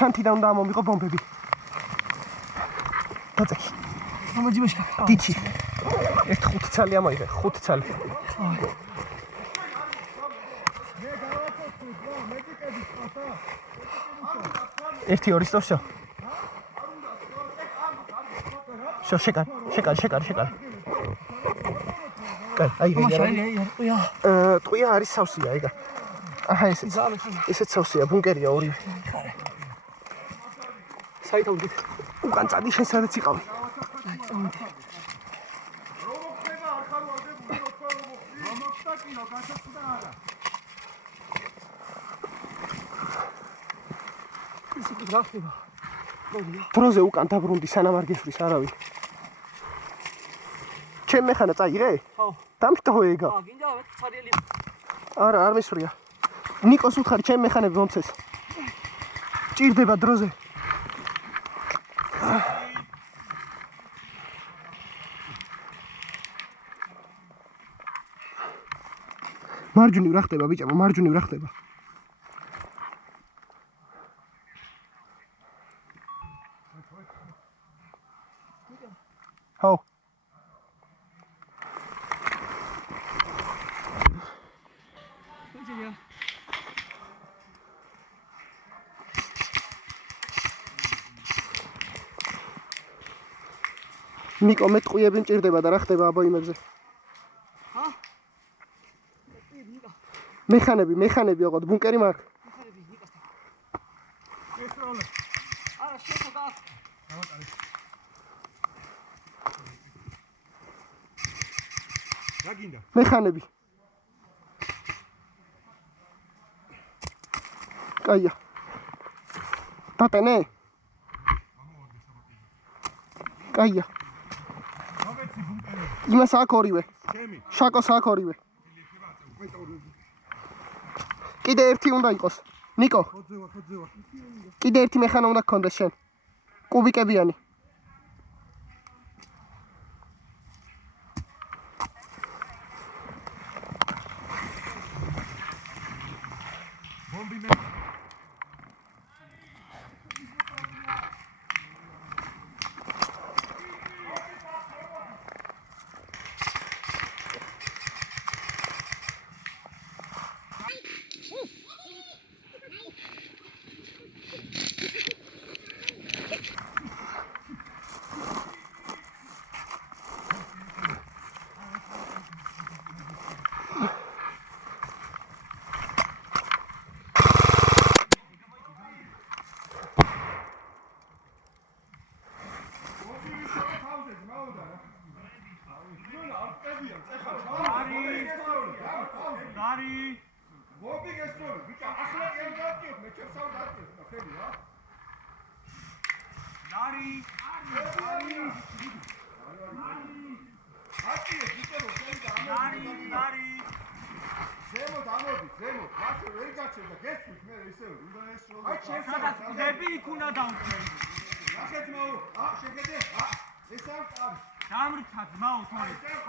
ჩანთიდან უნდა ამომიღო ბომბები. დაწექი. ამაჯიბაშ. დითი. 1-5 ცალი ამოიღე, 5 ცალი. ერთი ორი სწორსო. Всё, შეკარ. აი, ტყვია არის სავსეა, ეგა. აჰა, ესეც სავსეა, ბუნკერია ორივე. საერთოდ უკან წადი შენ სადაც იყავი. დროზე უკან დაბრუნდი სანამ არ გეშვის არავინ. ჩემ მეხანა წაიღე? ხო. დამტოვე ეგა. გინდა ცარიელი. არა, არ მისვრია. ნიკოს უთხარი ჩემ მეხანებს მომცეს. ჭირდება დროზე. მარჯვნივ რა ხდება ბიჭო, მარჯვნივ რა ხდება? ხო. ნიკო მე ტყვიები მჭირდება და რა ხდება აბა იმებზე? ჰა? მეხანები ოღონდ ბუნკერი მაქვს. მეხანები ნიკასთან. ესროლე. არა, შეხო გას. რა გინდა? მეხანები. კაია. დატენე? კაია. იმას აქ ორივე. შაკოს აქ ორივე. კიდე ერთი უნდა იყოს. ნიკო. კიდე ერთი მეხანა უნდა გქონდეს შენ. კუბიკებიანი.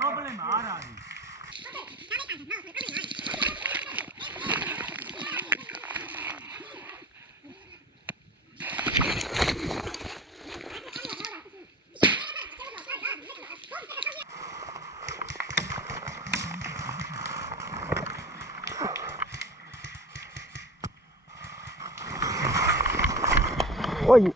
პრობლემა არ არის. ой.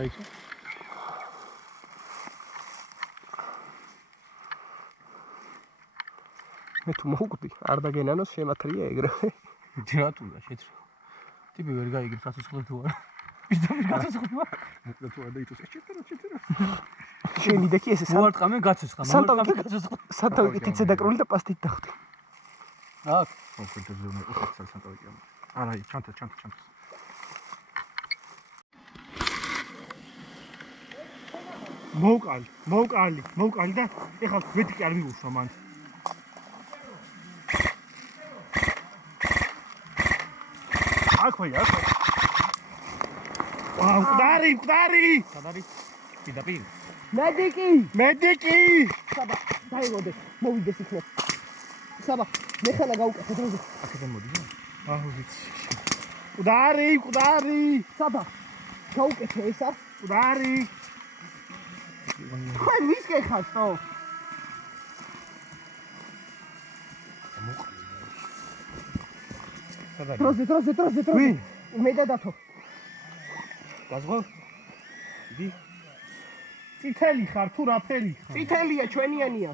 აიქო. მე თუ მოვკვდი, არ დაგენანოს შემათრია ეგრევე. ჯერატულა შეჭრა. ტიპი ვერ გაიგებს გასაცხლო თუ არა. პირდაპირ გასაცხლო. მოკლედ თუ არ დაიწოს შეჭერა. შენი დეკი ესე მოარტყამე გაცეცხლა, მოარტყამე გაცეცხლა. სანტავიკით ცედაკრული და პასტით დახვდი. აქ. მოკლედ თუ ზეუნე უხეცალ სანტავიკია. არა, ჩანთა. მოვკალი და ეხლა ვეთიკი არ მიგუშვა მან. აქვეა. ვაუ, მკვდარი! სად არის? პირდაპირ. მედიკი! საბა, დაიღოდე, მოვიდეს იქნებ. საბა, მე ხანა გავუკეთე დროზე. აქედან მოდი. აჰ, ვიცი. მკვდარი! საბა, გავუკეთე ესა. მკვდარი! ხაი მის გეხარ თო. სად არის? დროზე. ვინ? მე და დათო. გაზღვა? იდი. წითელი ხარ თუ რა ფერი ხარ? წითელია, ჩვენიანია.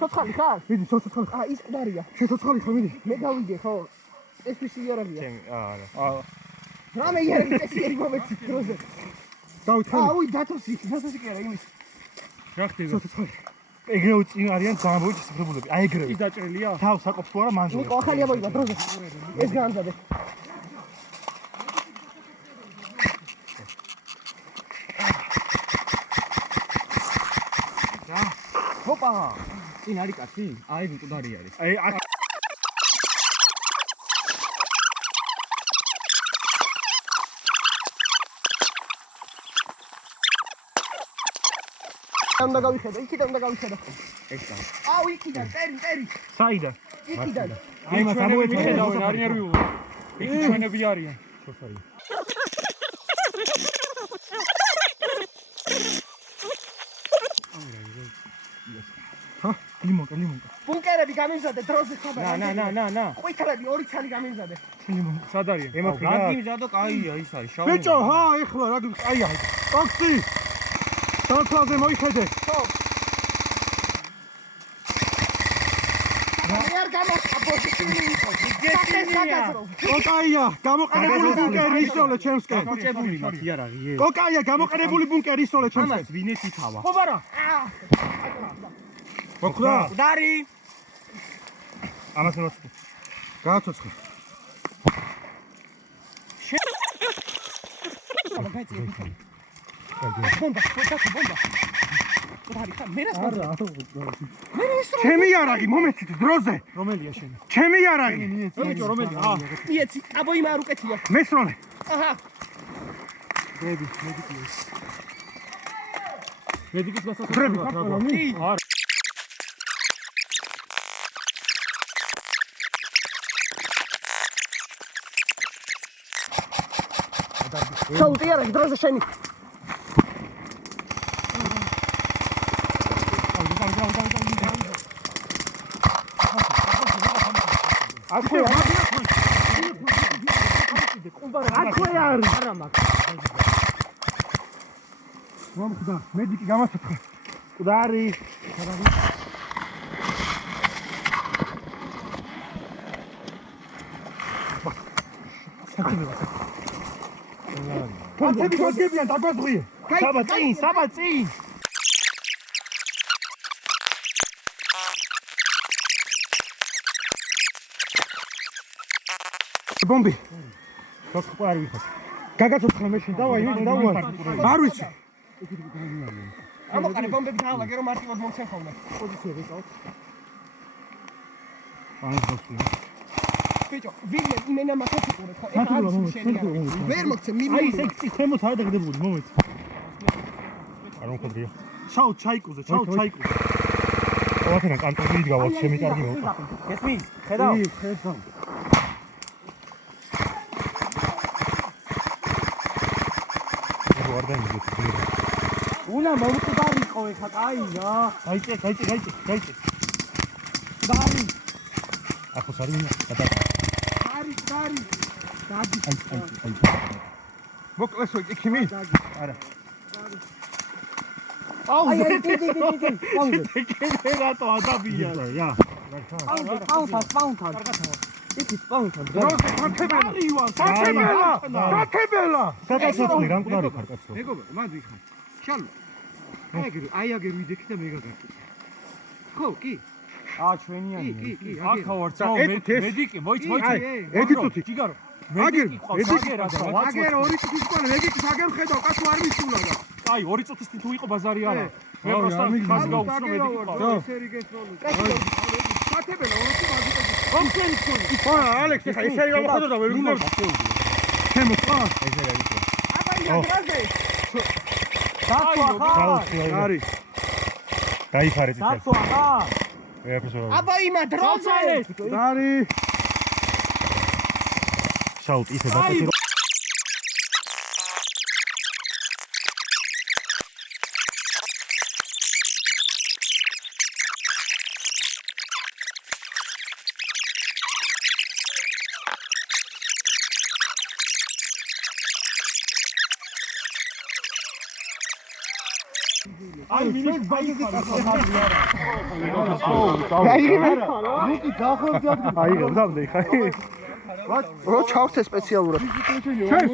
ცოცხალი ხარ? მიდი, ცოცხალი. აა, ის მკვდარია. შეთოცხალი ხარ, მიდი. მე გავიგე, ხო? ეს ვისი იარაღია? არა. რამე იარაღი წესიერი მომეცი დროზე. დავით ხელი. აუი, დათოსი კი არა, იმის. რა ხდება? ცოცხალი. ეგრევე წინ არიან გამოვიჩი სიფრებულები. აი ეგრევე. ის დაჭრილია? თავს საყოფს თუ არა მანძილზე. ნიკო, ახალი ამოიღა დროზე. ეს გაამზადე. ჰოპა! წინ არის კაცი? აი მკვდარი არის. აი აქ უნდა გავიხედა, იქიდან უნდა გავიხედა. ეს კაცი. აუ, იქიდან, ტერი. საიდან? იქიდან. აი მას ამოეწევენ. არიან ვიღო. იქ ჩვენები არიან. შოხარი. ლიმონკა. ბუნკერები გამიმზადე დროზე ხობა. ნა. ყვითლები ორი ცალი გამიმზადე. სად არის? გაგიმზადო, კაია, ის არის შავი. ბიჭო, ჰა, ეხლა რა გიყაია. ტაქსი. დათვაზე მოიხედე. ხო. მე არ გამოსა პოზიტივი იყო. კოკაია, გამოყენებული ბუნკერი ისოლე ჩემსკენ. გაკოჭებული მაქვს იარაღი. კოკაია, გამოყენებული ბუნკერი ისოლე ჩემსკენ. ამას ვინეს ითავა? ხო ბარა. მოკვდა? მკვდარი! ამას მოციქე. გააცოცხლე. ბომბა. ყარი ხა, მე რას არა. ჩემი იარაღი მომეცით დროზე. რომელია შენი? ჩემი იარაღი. ბიჭო, რომელია? მიეცი, აბოი მარ უკეთია. მესროლე. აჰა. მედიკის ბრები, გასასწრები. არა. ჩაუტი იარაღი დროზე შენი. აქვეა. აქვეა. არა მაქვს. მომხდა, მედიკი გამოსაცხე. მკვდარი. კაცები გაგებიან დაგვაძღვიე. საბა წინ. ბომბი. გაქ არ ვიხარ. გაგაცოცხლე მე შენ დავაი დავარ. არ ვიცი. ამოყარე ბომბები დაალაგე რომ მარტივად მომცენ ხოლმე. პოზიცია ვიყავთ. ბიჭო, ვინმე იმენა მასაფიკურებ ხო? ეხლა არ შენია. ვერ მოგცე მიმი. აი ეს თემოთ არ დაგდებოდი მომეც. არ მომხდრია. ჩაო ჩაიკუზე, ჩაო ჩაიკუზე. ოღონდ კანტონი დგავთ შემი კარგი მოკა. გესმის? ხედავ? ხედავ. ვარდანი გიწევდა. უნდა მომკვდარიყო ეხა, კაია. გაიწე. დარი. ახო სარინა, გადა. დარი. დადი. აი. მოკლეს ვიკი ქიმი? არა. აი, დიდი. აუ. კეთე რატო ადაბია? რა. სპაუნთან. იქ სპაუნთან. გაკეთებელა. გაკეთებული რამ ყარი ხარ კაცო. მეგობრო, მანდ ვიხარ. შალო. აი აგერ ვიდექი და მე გაგაკეთე. ხო, კი. ჩვენიანი. კი. აქა ვარ, მედიკი, მოიცი. ერთი წუთი. ჯიგარო. აგერ, აგერ 2 წუთის ყოლა, მეგიკი აგერ ხედავ, კაცო არ მისულა და. აი 2 წუთის თუ იყო ბაზარი არა. მე პროსტა ხას გავუსრო მედიკი ყავს. სერი გესროლი. სათებელა 2 წუთი მაგიტა. რომელი თქვი? ხო, ალექს, ეხა ესე რა მოხდა და ვერ ვიგებ. ჩემო, ხო? ესე რა ვიცი. აბა იაგრაზე. არის. დაიფარე წითელი. დაცვა. აბა იმა დროზე. არის. შაუტ ისე დაწესე. აი მინუს ბაიზე წასვლა. აიღებ დამდე ხა. რო ჩავხსე სპეციალურად. შენ